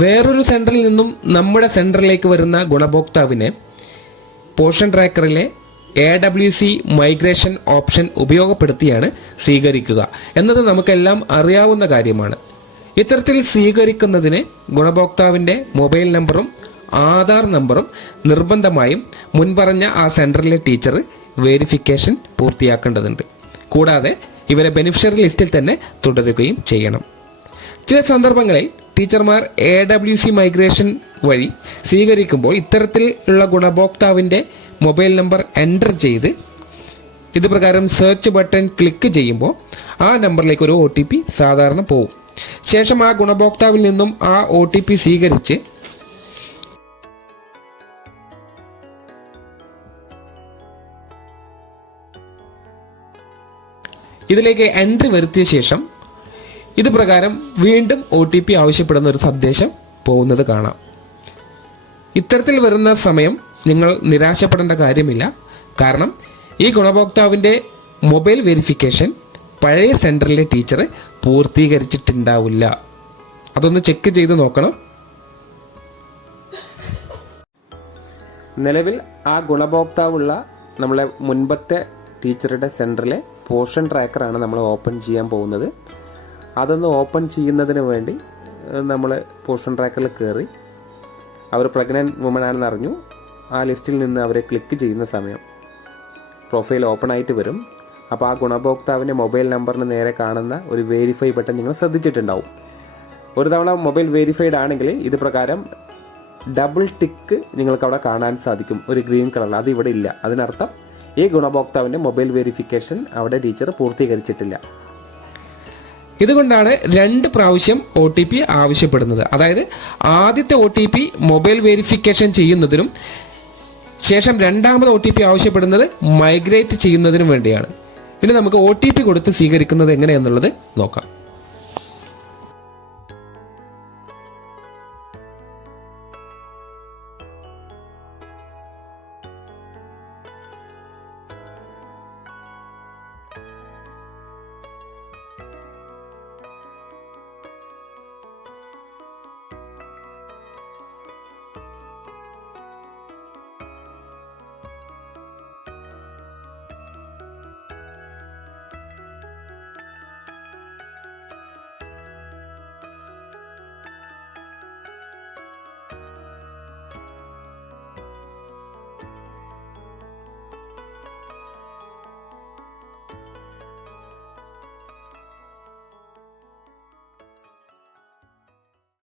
വേറൊരു സെൻറ്ററിൽ നിന്നും നമ്മുടെ സെൻറ്ററിലേക്ക് വരുന്ന ഗുണഭോക്താവിനെ പോർഷൻ ട്രാക്കറിലെ AWC മൈഗ്രേഷൻ ഓപ്ഷൻ ഉപയോഗപ്പെടുത്തിയാണ് സ്വീകരിക്കുക എന്നത് നമുക്കെല്ലാം അറിയാവുന്ന കാര്യമാണ്. ഇത്തരത്തിൽ സ്വീകരിക്കുന്നതിന് ഗുണഭോക്താവിൻ്റെ മൊബൈൽ നമ്പറും ആധാർ നമ്പറും നിർബന്ധമായും മുൻപറഞ്ഞ ആ സെൻറ്ററിലെ ടീച്ചർ വെരിഫിക്കേഷൻ പൂർത്തിയാക്കേണ്ടതുണ്ട്. കൂടാതെ ഇവരെ ബെനിഫിഷ്യറി ലിസ്റ്റിൽ തന്നെ തുടരുകയും ചെയ്യണം. ചില സന്ദർഭങ്ങളിൽ ടീച്ചർമാർ AWC മൈഗ്രേഷൻ വഴി സ്വീകരിക്കുമ്പോൾ ഇത്തരത്തിലുള്ള ഗുണഭോക്താവിൻ്റെ മൊബൈൽ നമ്പർ എൻ്റർ ചെയ്ത് ഇതുപ്രകാരം സെർച്ച് ബട്ടൺ ക്ലിക്ക് ചെയ്യുമ്പോൾ ആ നമ്പറിലേക്ക് ഒരു OTP സാധാരണ പോകും. ശേഷം ആ ഗുണഭോക്താവിൽ നിന്നും ആ OTP സ്വീകരിച്ച് ഇതിലേക്ക് എൻട്രി വരുത്തിയ ശേഷം ഇതുപ്രകാരം വീണ്ടും OTP ആവശ്യപ്പെടുന്ന ഒരു സന്ദേശം പോകുന്നത് കാണാം. ഇത്തരത്തിൽ വരുന്ന സമയം നിങ്ങൾ നിരാശപ്പെടേണ്ട കാര്യമില്ല. കാരണം ഈ ഗുണഭോക്താവിൻ്റെ മൊബൈൽ വെരിഫിക്കേഷൻ പഴയ സെൻറ്ററിലെ ടീച്ചർ പൂർത്തീകരിച്ചിട്ടുണ്ടാവില്ല. അതൊന്ന് ചെക്ക് ചെയ്ത് നോക്കണം. നിലവിൽ ആ ഗുണഭോക്താവുള്ള നമ്മളെ മുൻപത്തെ ടീച്ചറുടെ സെൻറ്ററിലെ പോർഷൻ ട്രാക്കറാണ് നമ്മൾ ഓപ്പൺ ചെയ്യാൻ പോകുന്നത്. അതൊന്ന് ഓപ്പൺ ചെയ്യുന്നതിന് വേണ്ടി നമ്മൾ പോർഷൻ ട്രാക്കറിൽ കയറി അവർ പ്രഗ്നൻറ്റ് വുമൺ ആണെന്ന് അറിഞ്ഞു. ആ ലിസ്റ്റിൽ നിന്ന് അവരെ ക്ലിക്ക് ചെയ്യുന്ന സമയം പ്രൊഫൈൽ ഓപ്പൺ ആയിട്ട് വരും. അപ്പോൾ ആ ഗുണഭോക്താവിൻ്റെ മൊബൈൽ നമ്പറിന് നേരെ കാണുന്ന ഒരു വെരിഫൈ ബട്ടൺ നിങ്ങൾ ശ്രദ്ധിച്ചിട്ടുണ്ടാവും. ഒരു തവണ മൊബൈൽ വെരിഫൈഡ് ആണെങ്കിൽ ഇത് പ്രകാരം ഡബിൾ ടിക്ക് നിങ്ങൾക്ക് അവിടെ കാണാൻ സാധിക്കും, ഒരു ഗ്രീൻ കളറിൽ. അത് ഇവിടെ ഇല്ല. അതിനർത്ഥം ഈ ഗുണഭോക്താവിൻ്റെ മൊബൈൽ വെരിഫിക്കേഷൻ അവിടെ ടീച്ചർ പൂർത്തീകരിച്ചിട്ടില്ല. ഇതുകൊണ്ടാണ് 2 പ്രാവശ്യം OTP ആവശ്യപ്പെടുന്നത്. അതായത് ആദ്യത്തെ OTP മൊബൈൽ വെരിഫിക്കേഷൻ ചെയ്യുന്നതിനും ശേഷം രണ്ടാമത് OTP ആവശ്യപ്പെടുന്നത് മൈഗ്രേറ്റ് ചെയ്യുന്നതിനും വേണ്ടിയാണ്. ഇനി നമുക്ക് OTP കൊടുത്ത് സ്വീകരിക്കുന്നത് എങ്ങനെയെന്നുള്ളത് നോക്കാം.